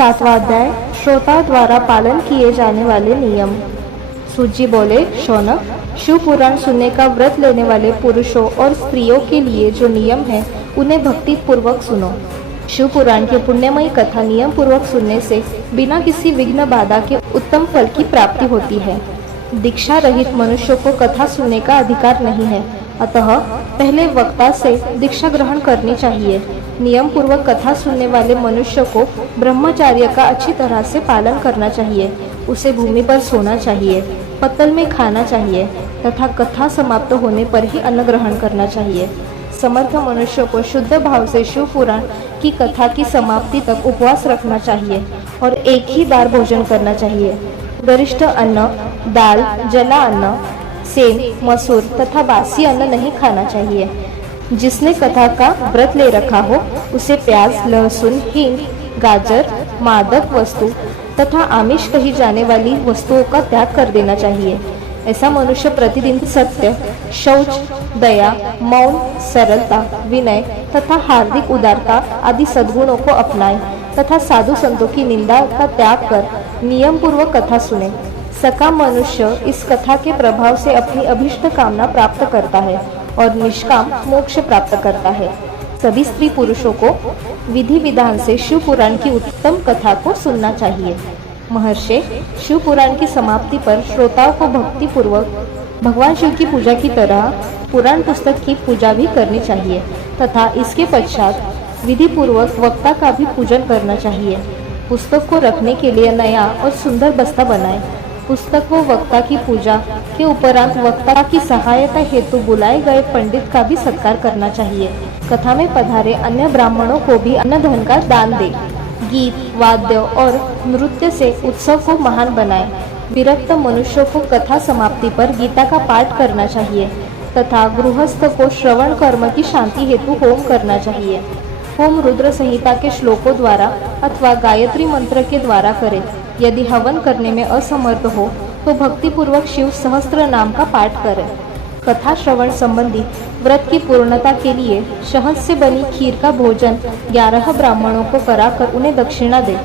सातवां अध्याय, श्रोता द्वारा पालन किए जाने वाले नियम। सूत जी बोले, शौनक, शिव पुराण सुनने का व्रत लेने वाले पुरुषों और स्त्रियों के लिए जो नियम है उन्हें भक्ति पूर्वक सुनो। शिव पुराण की पुण्यमयी कथा नियम पूर्वक सुनने से बिना किसी विघ्न बाधा के उत्तम फल की प्राप्ति होती है। दीक्षा रहित मनुष्यों को कथा सुनने का अधिकार नहीं है, अतः पहले वक्ता से दीक्षा ग्रहण करनी चाहिए। नियम पूर्वक कथा सुनने वाले मनुष्य को ब्रह्मचर्य का अच्छी तरह से पालन करना चाहिए। उसे भूमि पर सोना चाहिए, पत्तल में खाना चाहिए तथा कथा समाप्त होने पर ही अन्न ग्रहण करना चाहिए। समर्थ मनुष्य को शुद्ध भाव से शिव पुराण की कथा की समाप्ति तक उपवास रखना चाहिए और एक ही बार भोजन करना चाहिए। गरिष्ठ अन्न, दाल, जला अन्न, सेम, मसूर तथा बासी अन्न नहीं खाना चाहिए। जिसने कथा का व्रत ले रखा हो उसे प्याज, लहसुन, हींग, गाजर, मादक वस्तु तथा आमिष कही जाने वाली वस्तुओं का त्याग कर देना चाहिए। ऐसा मनुष्य प्रतिदिन सत्य, शौच, दया, मौन, सरलता, विनय तथा हार्दिक उदारता आदि सद्गुणों को अपनाए तथा साधु संतों की निंदा का त्याग कर नियम पूर्वक कथा सुने। सकाम मनुष्य इस कथा के प्रभाव से अपनी अभीष्ट कामना प्राप्त करता है और निष्काम मोक्ष प्राप्त करता है। सभी स्त्री पुरुषों को विधि विधान से शिव पुराण की उत्तम कथा को सुनना चाहिए। महर्षि, शिव पुराण की समाप्ति पर श्रोताओं को भक्ति पूर्वक भगवान शिव की पूजा की तरह पुराण पुस्तक की पूजा भी करनी चाहिए तथा इसके पश्चात विधि पूर्वक वक्ता का भी पूजन करना चाहिए। पुस्तक को रखने के लिए नया और सुंदर बस्ता बनाएं। पुस्तक व वक्ता की पूजा के उपरांत वक्ता की सहायता हेतु बुलाए गए पंडित का भी सत्कार करना चाहिए। कथा में पधारे अन्य ब्राह्मणों को भी अन्न धन का दान दे। गीत, वाद्य और नृत्य से उत्सव को महान बनाए। विरक्त मनुष्यों को कथा समाप्ति पर गीता का पाठ करना चाहिए तथा गृहस्थ को श्रवण कर्म की शांति हेतु होम करना चाहिए। होम रुद्र संहिता के श्लोकों द्वारा अथवा गायत्री मंत्र के द्वारा करें। यदि हवन करने में असमर्थ हो तो भक्तिपूर्वक शिव सहस्त्र नाम का पाठ करें। कथा श्रवण संबंधी व्रत की पूर्णता के लिए शहद से बनी खीर का भोजन 11 ब्राह्मणों को कराकर उन्हें दक्षिणा दे।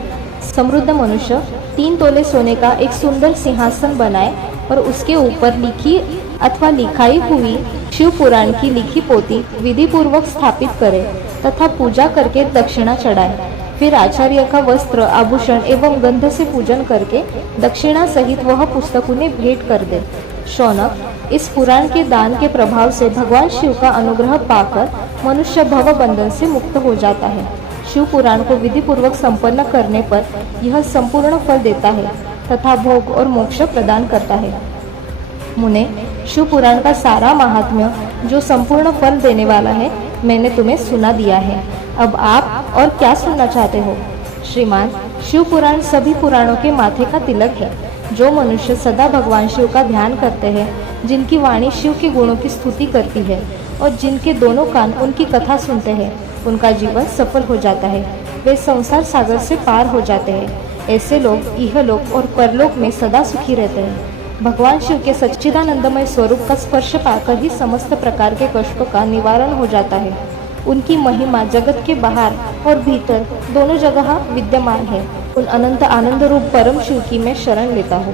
समृद्ध मनुष्य 3 तोले सोने का एक सुंदर सिंहासन बनाए और उसके ऊपर लिखी अथवा लिखाई हुई शिव पुराण की लिखी पोथी विधि पूर्वक स्थापित करे तथा पूजा करके दक्षिणा चढ़ाए। फिर आचार्य का वस्त्र, आभूषण एवं गंध से पूजन करके दक्षिणा सहित वह पुस्तक उन्हें भेंट कर दे। शौनक, इस पुराण के दान के प्रभाव से भगवान शिव का अनुग्रह पाकर मनुष्य भव बंधन से मुक्त हो जाता है। शिव पुराण को विधि पूर्वक संपन्न करने पर यह संपूर्ण फल देता है तथा भोग और मोक्ष प्रदान करता है। मुने, शिव पुराण का सारा महात्म्य जो संपूर्ण फल देने वाला है मैंने तुम्हें सुना दिया है। अब आप और क्या सुनना चाहते हो? श्रीमान, शिव पुराण सभी पुराणों के माथे का तिलक है। जो मनुष्य सदा भगवान शिव का ध्यान करते हैं, जिनकी वाणी शिव के गुणों की स्तुति करती है और जिनके दोनों कान उनकी कथा सुनते हैं, उनका जीवन सफल हो जाता है। वे संसार सागर से पार हो जाते हैं। ऐसे लोग इहलोक और परलोक में सदा सुखी रहते हैं। भगवान शिव के सच्चिदानंदमय स्वरूप का स्पर्श पाकर ही समस्त प्रकार के कष्टों का निवारण हो जाता है। उनकी महिमा जगत के बाहर और भीतर दोनों जगह विद्यमान है। उन अनंत आनंद रूप परम शिव की मैं शरण लेता हूँ।